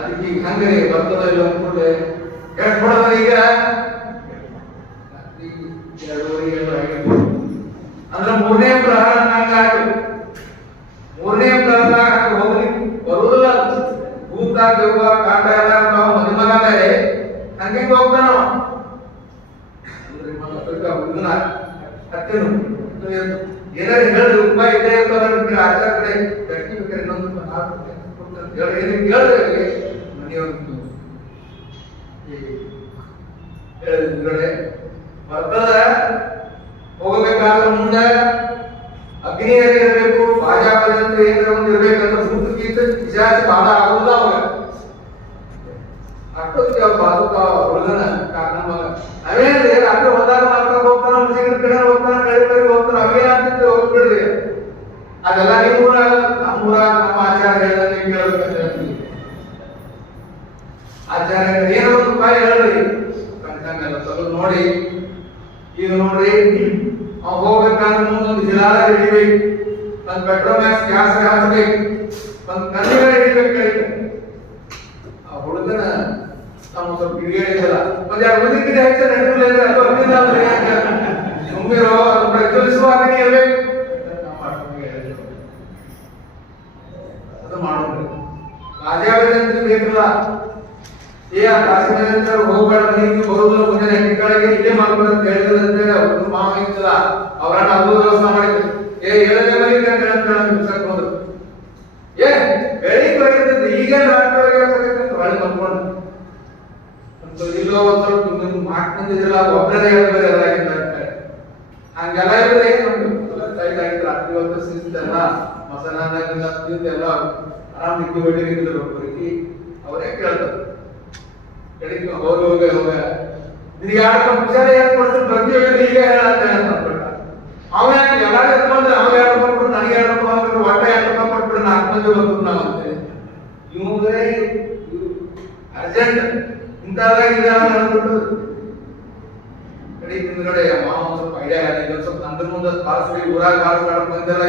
ಅದಕ್ಕೆ ಈಗ ಹಂಗೆ ಬರ್ತದ ಇಲ್ಲ ಅಂದ್ಕೊಂಡೆ ಹೇಳ್ಕೊಡೋದ ಈಗ 2:30 ಅಂದ್ರೆ 3ನೇ ಪ್ರಹರ ಅನ್ನಂಗಾಯ್ತು. 3ನೇ ಪ್ರಹರದಾಗ ಹೋಗ್ಲಿಕ್ಕೆ ಬರುದಿಲ್ಲ. ಭೂತ ದೆವ್ವ ಕಾಟ ಎಲ್ಲ ನಾವು ಮದುಮಗ ಮೇಲೆ ಹಂಗೆ ಹೋಗ್ತಾನ ಅಂದ್ರೆ ಹುಡುಗನ ಹತ್ತೇನು ಏನಾರು ಹೇಳಿ ರೂಪಾಯಿ ಇದೆ ಆಚಾರ ಕಡೆ ಗಟ್ಟಿ ಬೇಕಾದ್ರೆ ಇನ್ನೊಂದು ಹೇಳಿದ್ರೆ ಮನೆಯವ್ರು ಹೇಳಿದ್ರೆ ಬರ್ತದ. ಹೋಗಬೇಕಾದ್ರೆ ಮುಂದೆ ಅಗ್ನಿ ಇರಬೇಕು, ಬಾಜಾಬಾಜಂತ ಏನಾರ ಒಂದು ಇರ್ಬೇಕಂದ್ರೆ ಮುಖಕ್ಕಿಂತ ವಿಚಾರಿಸಿ ಬಾಧ ಆಗುದಿಲ್ಲ ಅವಾಗ. ಅಷ್ಟೊತ್ತಿಗೆ ಅವ್ರು ಬಾಧಕ ಹುಡುಗನ ನಮ್ಮ ಅವೇನ್ರಿ ರಾತ್ರಿ ಹೋದಾಗ ಮಾಡ್ಕೊಂಡು ಹೋಗ್ತಾನ, ಮುಸಿಗಿನ ಕಡೆ ಹೋಗ್ತಾನ, ಕಡೆ ಹೋಗ್ತಾನ, ಅವೇನಾಗ್ತಿತ್ತು ಹೋಗ್ಬಿಡ್ರಿ. ಅದೆಲ್ಲ ನಿಮ್ಮೂರ ನಮ್ಮೂರ ನಮ್ಮ ಆಚಾರ ಹೇಳಿದ್ರೆ ನೀವು ಕೇಳಬೇಕಂತ ಹೇಳ್ತೀವಿ. ಆಚಾರ್ಯ ಏನೋ ಒಂದು ರೂಪಾಯಿ ಹೇಳ್ರಿ ಕಂಡಂಗೆಲ್ಲ ಸ್ವಲ್ಪ ನೋಡಿ. ಈಗ ನೋಡ್ರಿ ಅವ್ ಹೋಗ್ಬೇಕಾದ್ರೆ ಮುಂದೊಂದು ಜಿಲಾಲ ಹಿಡಿಬೇಕು, ಒಂದು ಪೆಟ್ರೋಲ್ ಮ್ಯಾಕ್ಸ್ ಗ್ಯಾಸ್ ಹಾಕ್ಬೇಕು, ಒಂದು ಕಲ್ಲಿಗಳ ಹಿಡಿಬೇಕು. ಆ ಹುಡುಗನ ನಮ್ಮ ಸ್ವಲ್ಪ ಹಿಡಿಯಲಿಲ್ಲ, ಮತ್ತೆ ಆ ಹುಡುಗಿನ ಹೆಚ್ಚು ನಡೆದಿಲ್ಲ ಅದು ಅಲ್ಲಿಂದ ಸುಮ್ಮಿರೋ ಅದು ಪ್ರಜ್ವಲಿಸುವಾಗ ಇರ್ಬೇಕು. ಅದು ಮಾಡೋದು ರಾಜಾವೇದಂತ ಬೇಕಿಲ್ಲ. ಏ ಆ ಕಾಶ್ಮೀರ ಹೋಗ್ಬೇಡ, ನೀವು ಬರುದಿಲ್ಲ, ಮುಂಜಾನೆ 8 ಕಡೆಗೆ ಇಲ್ಲೇ ಮಾಡ್ಬೋದು ಅಂತ ಹೇಳಿದ್ರೆ ಅವ್ರು ಮಾವ ಇತ್ತಲ್ಲ ಅವ್ರನ್ನ ಅದು ವ್ಯವಸ್ಥೆ ಮಾಡಿದ್ರು. ಏ 7ನೇ ಮನೆಗೆ ಹೇಳ್ತಾರೆ ಹೋದ್ರು. ಏ ಬೆಳಿಗ್ಗೆ ಬರೀತದ್ದು ಈಗ ರಾತ್ರಿ ಹೊಳೆ ಬಂದ್ಕೊಂಡು ಇಲ್ಲೋ ಒಂದ್ ಸ್ವಲ್ಪ ನಿಮ್ ಮಾಡ್ಕೊಂಡಿದ್ರಲ್ಲ ಒಬ್ಬರೇ ಹೇಳ್ತಾರೆ ಅದಾಗಿದ್ದಾರೆ. ಹಂಗೆಲ್ಲ ಇದ್ರೆ ಆಗಿತ್ತು. ರಾತ್ರಿ ಹೊತ್ತು ಸಿಸ್ತೆಲ್ಲ ಮಸಾಲ ಆರಾಮ್ ನಿಂತು ಹೊಡಿದ್ರು ಒಬ್ಬರಿಗೆ ಅವರೇ ಕೇಳ್ತಾರೆ. ಹೋಗ ನಿನಗೆ ಯಾರು ವಿಚಾರ ಯಾರು ಕೊಡ್ತಾರೆ ಪ್ರತಿಯೊಬ್ಬರು ಈಗ ಹೇಳಂತ ಹೇಳ್ತಾರೆ. ಅವ ಎಲ್ಲಾರು ಎತ್ಕೊಂಡ್ರೆ ಅವ 2 ರೂಪಾಯಿ ಕೊಟ್ಟು ನನಗೆ 2 ರೂಪಾಯಿ ಕೊಟ್ಟು ಒಟ್ಟ 2 ರೂಪಾಯಿ ಕೊಟ್ಬಿಟ್ಟು 4 ಮಂದಿ ಬರ್ತೀವಿ ನಾವು ಅಂತೇಳಿ. ಇವ್ರೇ ಅರ್ಜೆಂಟ್ ಇಂಥದಾಗ ಇದೆಲ್ಲ ಹೇಳ್ಬಿಟ್ಟು ಹಿಂದ್ಗಡೆ ಮಾವ ಸ್ವಲ್ಪ ಐಡಿಯಾ ಇನ್ನೊಂದ್ ಸ್ವಲ್ಪ ಅಂದ್ರ ಮುಂದೆ ಬಾರಿಸ್ರಿ ಊರಾಗ ಬಾರಿಸ್ಲಾಡ ಬಂದೆಲ್ಲ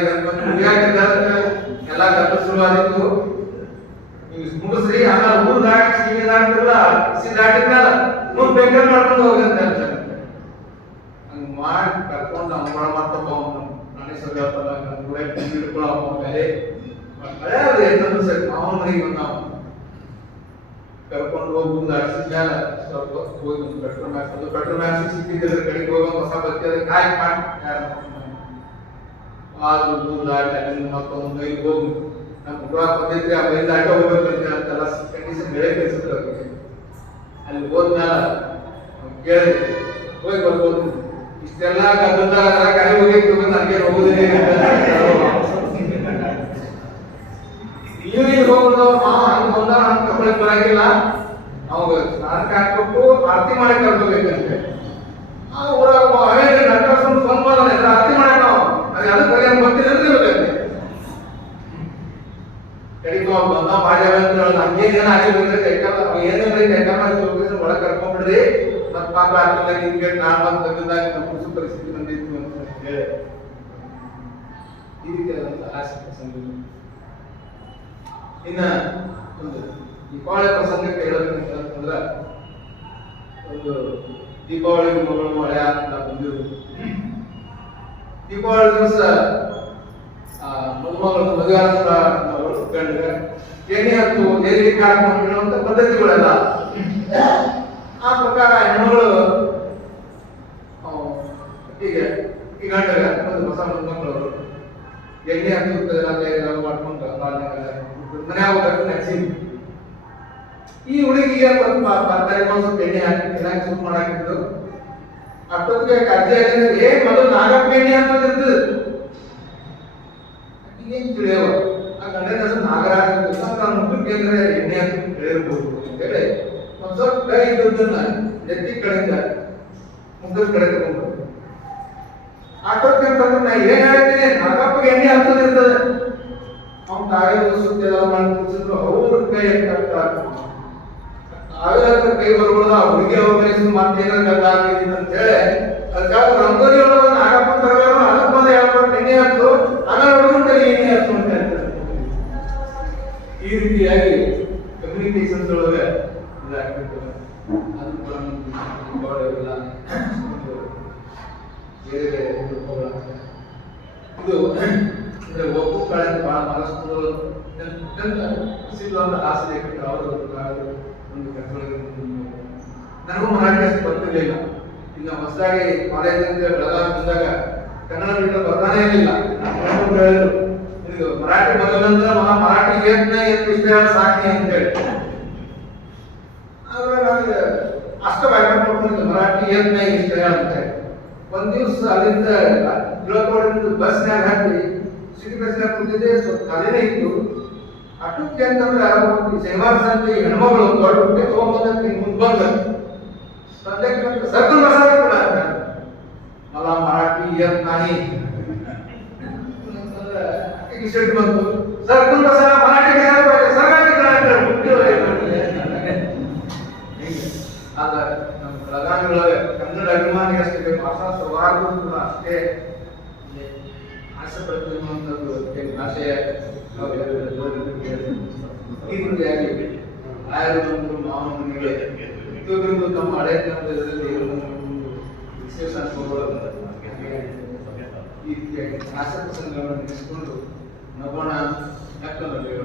ಎಲ್ಲ ಕಷ್ಟ ಶುರುವಾಗಿತ್ತು. ನೀವು ಮುಗಿಸ್ರಿ ಆಮೇಲೆ ಊರ್ ದಾಟಿ ಸೀಮೆ ದಾಟಿರಲ್ಲ ದಾಟಿದ್ಮೇಲ ಮುಂದ್ ಬೇಕಾದ್ರೆ ಮಾಡ್ಕೊಂಡು ಹೋಗಂತ ಹೇಳ್ತಾರೆ. ಹಂಗ ಮಾಡಿ ಕರ್ಕೊಂಡು ಅವ್ಗಳ ಮಾಡ್ತಪ್ಪ ನಾನೇ ಸರಿ ಹೇಳ್ತಲ್ಲ ಹಿಡ್ಕೊಳ್ಳೋ ಮೇಲೆ ಮಳೆ ಅದು ಎಂತಂದ್ರೆ ಸರಿ ಅವನ ಮನೆಗೆ ಬಂದಾವ ಕರ್ಕೊಂಡು ಹೋಗಿ ಮುಂದೆ ಅಡಿಸಿದ್ಮೇಲೆ ಸ್ವಲ್ಪ ಹೋಗಿ ಪೆಟ್ರೋಲ್ ಮ್ಯಾಕ್ಸ್ ಸಿಕ್ಕಿದ್ರೆ ಕಡೆಗೆ ಹೋಗೋ ಹೊಸ ಬತ್ತಿ ಅದಕ್ಕೆ ಕಾಯಿ ಮಾಡಿ ಆದ್ರೂ ದೂರ ದಾಟಿ ಅಲ್ಲಿಂದ ಮತ್ತೊಂದು ಮೈಗೆ ಹೋಗಿ ನಮ್ಮ ಹುಡುಗ ಬಂದಿದ್ರೆ ಆ ಮೈ ದಾಟ ಹೋಗ್ಬೇಕಂತ ಅಂತೆಲ್ಲ ಕಂಡೀಷನ್ ಬೆಳೆ ಕಳಿಸಿದ್ರು ಅವ್ರಿಗೆ. ಅಲ್ಲಿ ಹೋದ್ಮೇಲೆ ಕೇಳಿದೆ ಹೋಗಿ ಬರ್ಬೋದು ಇಷ್ಟೆಲ್ಲ ಗದ್ದಲ್ದಾಗ ಕರೆ ಹೋಗಿ ನನಗೆ ಹೋಗುದೇ ನೀವು ಹೋಗುದು ಮಾವ ಹಂಗ ಬಂದ ಹಂಗ ಕಬ್ಬಳಕ್ ಬರಂಗಿಲ್ಲ. ಅವಾಗ ಸ್ನಾನಕ್ಕೆ ಹಾಕ್ಬಿಟ್ಟು ಆರತಿ ಮಾಡಿ ಕರ್ಕೋಬೇಕಂತೆ. ಆ ಊರಾಗ ಅವೇನು ನಟರಾಜ್ ಬಂದ್ ಮಾಡೋಣ ಆರತಿ ಮಾಡಕ್ ನಾವು ಅದು ಅದಕ್ಕೆ ಬರೀ ಗೊತ್ತಿಲ್ಲಂದ್ರೆ ಇರ್ಬೇಕಂತೆ. ಕಡಿಕೋ ಬಂದ ಮಾಡ್ಯಾವ ಹಂಗೆ ಜನ ಆಗಿದ್ರೆ ಕೈಕಾಲ ಏನಿಲ್ಲ ಕೈಕಾಲ ಒಳಗೆ ಕರ್ಕೊಂಡ್ಬಿಡ್ರಿ ಮತ್ ಪಾಪ ಆಗ್ತಿಲ್ಲ ನಿಮ್ಗೆ ನಾನ್ ಬಂದು ತೆಗೆದಾಗ ನಮ್ಮ ಪರಿಸ್ಥಿತಿ ಬಂದಿತ್ತು ಅಂತ ಹೇಳಿ ಈ ರೀತಿಯಾದಂತ ಆಸೆ ಪ್ರಸಂಗ. ಇನ್ನ ಒಂದು ದೀಪಾವಳಿ ಪ್ರಸಂಗಕ್ಕೆ ಹೇಳಬೇಕಂತಂದ್ರ ಒಂದು ದೀಪಾವಳಿ ಮಗಳು ಮಳೆ ಅಂತ ಬಂದಿರು. ದೀಪಾವಳಿ ದಿವಸ ಮದುಮಗಳು ಮದುವೆ ಕಂಡ್ರೆ ಎಣ್ಣೆ ಹತ್ತು ಎಲ್ಲಿ ಕಾಡ್ಕೊಂಡು ಬಿಡುವಂತ ಪದ್ಧತಿಗಳೆಲ್ಲ. ಆ ಪ್ರಕಾರ ಹೆಣ್ಮಗಳು ಈಗ ಈ ಗಂಡಗ ಒಂದು ಹೊಸ ಮದುಮಗಳವರು ಎಣ್ಣೆ ಹತ್ತು ಮಾಡ್ಕೊಂಡು ಮನೆ ಹೋಗ್ಬೇಕು ನಡ್ಸಿದ್ವಿ. ಈ ಹುಡುಗಿಗೆ ಬರ್ತಾರೆ ಸ್ವಲ್ಪ ಎಣ್ಣೆ ಹಾಕಿ ಚೆನ್ನಾಗಿ ಸೂಪ್ ಮಾಡಾಕಿದ್ದು. ಅಷ್ಟೊತ್ತಿಗೆ ಕಜ್ಜೆ ಏನ್ ಮೊದಲು ನಾಗಪ್ಪ ಎಣ್ಣೆ ಹಾಕೋದಿರ್ತದೆ ಏನ್ ತಿಳಿಯವ ಆ ಗಂಡನ ಹೆಸರು ನಾಗರಾಜ ನಾನು ಮುಖಕ್ಕೆ ಅಂದ್ರೆ ಎಣ್ಣೆ ಅಂತ ಹೇಳಿರ್ಬೋದು ಅಂತೇಳಿ ಒಂದ್ ಸ್ವಲ್ಪ ಕೈ ಇದ್ದದನ್ನ ಎತ್ತಿ ಕಡೆಯಿಂದ ಮುಖದ ಕಡೆ ತಗೊಂಡು ಅಷ್ಟೊತ್ತಿಗೆ ಅಂತಂದ್ರೆ ನಾ ಏನ್ ಹೇಳ್ತೀನಿ ನಾಗಪ್ಪಗೆ ಎಣ್ಣೆ ಹಾಕೋದಿರ್ತದೆ. ಅವ್ನು ತಾವೇ ಸುತ್ತಿ ಎಲ್ಲ ಮಾಡಿ ಕೂರಿಸಿದ್ರು ಅವ್ರ ಕೈ ಎತ್ತಾಗ್ತಾರೆ ನಾವೆಲ್ಲ ಕೈ ಬರ್ಬೋದು. ಆ ಹುಡುಗಿ ಅವ್ರ ಮತ್ತೇನಾರ ಗದ್ದ ಆಗಿದ್ದೀನಿ ಅಂತ ಹೇಳಿ ಅದಕ್ಕಾಗ ರಂಗೋಲಿ ಒಳಗೆ ನಾಗಪ್ಪ ತರಬೇಕು ಅದಕ್ಕೆ ಬಂದ ಹೇಳ್ಕೊಂಡು ಎಣ್ಣೆ ಹತ್ತು ಆಮೇಲೆ ಹುಡುಗನ ಕೈ ಎಣ್ಣೆ ಹತ್ತು ಅಂತ ಹೇಳ್ತಾರೆ. ಈ ರೀತಿಯಾಗಿ ಕಮ್ಯುನಿಕೇಶನ್ಸ್ ಒಳಗೆ ಇದಾಗ್ತಿರ್ತವೆ. ಅದು ಕೂಡ ಇಲ್ಲ ಬೇರೆ ಬೇರೆ ರೂಪಗಳಾಗ್ತವೆ. ಇದು ಅಂದ್ರೆ ಒಕ್ಕೂಟಗಳ ಬಹಳ ಮನಸ್ಸುಗಳು ಸಿಗುವಂತ ಆಸೆ ಅವರು ಒಂದು ಕೆಲಸಗಳಿಗೆ ನನಗೂ ಮರಾಠಿ ಅಷ್ಟು ಗೊತ್ತಿರಲಿಲ್ಲ. ಈಗ ಹೊಸದಾಗಿ ಕಾಲೇಜಿಂದ ಬೆಳಗಾವಿ ಬಂದಾಗ ಕನ್ನಡ ಬಿಟ್ಟು ಬರ್ತಾನೆ ಇರಲಿಲ್ಲ. ಹೇಳಿದ್ರು ಮರಾಠಿ ಮೊದಲಂದ್ರೆ ಮರಾಠಿ ಏನು ವಿಷಯ ಸಾಕಿ ಅಂತ ಹೇಳಿ ಆದ್ರೆ ನನಗೆ ಅಷ್ಟು ವ್ಯಾಖ್ಯಾನ ಮಾಡ್ಕೊಂಡಿದ್ದೆ ಮರಾಠಿ ಏನ್ ವಿಷಯ ಅಂತ ಹೇಳಿ. ಒಂದ್ ದಿವ್ಸ ಅಲ್ಲಿಂದ ತಿಳ್ಕೊಂಡಿದ್ದು ಬಸ್ನಾಗ ಹಾಕಿ ಸಿಟಿ ಬಸ್ನಾಗ ಕೂತಿದ್ದೆ. ಸ್ವಲ್ಪ ತಲೆನೇ ಇತ್ತು. ಅಟಕ್ಕೆ ಅಂತಂದ್ರೆ ಶನಿವಾರ ಸಂತೆ ಹೆಣ್ಮಗಳು ದೊಡ್ಡ ಹುಟ್ಟಿ ತಗೊಂಬಂದ ಮುಂದೆ ಬಂದ ಸರ್ಕಲ್ ಬಸ್ ಕೂಡ मला मराठी येत नाही शर्ट बनतो सर्कल बसायला मराठी घ्यायला पाहिजे सगळ्यांनी आता ಬೆಳಗಾವಿ ಕನ್ನಡ ಅಭಿಮಾನಿ ಅಷ್ಟೇ ಭಾಷಾ ಸೌಹಾರ್ದ ಕೂಡ ಅಷ್ಟೇ ಆಸೆ ಪಡ್ತಿರುವಂಥದ್ದು ಭಾಷೆಯ ಈ ರೀತಿಯಾಗಿ ಆಯುರ್ವೇದ ಮಾವನಿಗಳೇ ಪ್ರತಿಯೊಬ್ಬರಿಗೂ ತಮ್ಮ ಹಳೆ ಕನ್ನಡದಲ್ಲಿ ವಿಶೇಷ ಅನುಭವಗಳು ಈ ರೀತಿಯಾಗಿ ಆಸೆ ಪ್ರಸಂಗಗಳನ್ನು ನೆನೆಸಿಕೊಂಡು ನಗೋಣ ಯಾಕಂದ್ರೆ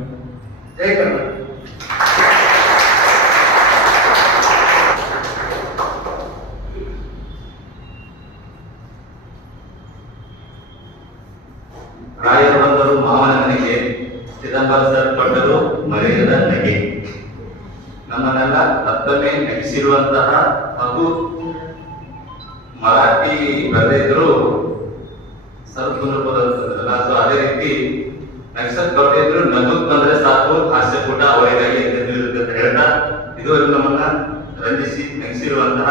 ಜೈ ಕನ್ನಡ. ರಾಯರು ಬಂದರು ಮಾವನ ಮನೆಗೆ, ಚಿದಂಬರ ಸರ್ ಕೊಟ್ಟರು ಮರೆಯದ ನಗೆ. ನಮ್ಮನ್ನೆಲ್ಲ ಮತ್ತೊಮ್ಮೆ ನಗಿಸಿರುವಂತಹ ಹಾಗೂ ಮರಾಠಿ ಬರೆದಿದ್ರು ಸ್ವಲ್ಪ ಬರೋದಿಲ್ಲ. ಸೊ ಅದೇ ರೀತಿ ನಕ್ಸಲ್ ಕೊಟ್ಟಿದ್ರು ನಗುತ್ ಬಂದ್ರೆ ಸಾಕು ಹಾಸ್ಯ ಕೂಟ ಅವರಿಗಾಗಿ ಅಂತ ಹೇಳ್ತಾ ಇದುವರೆಗೂ ನಮ್ಮನ್ನ ರಂಜಿಸಿ ನಗಿಸಿರುವಂತಹ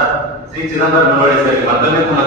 ಶ್ರೀ ಚಿದಂಬರ ಮನವಳ್ಳಿ ಸರ್ ಮತ್ತೊಮ್ಮೆ ನಮ್ಮ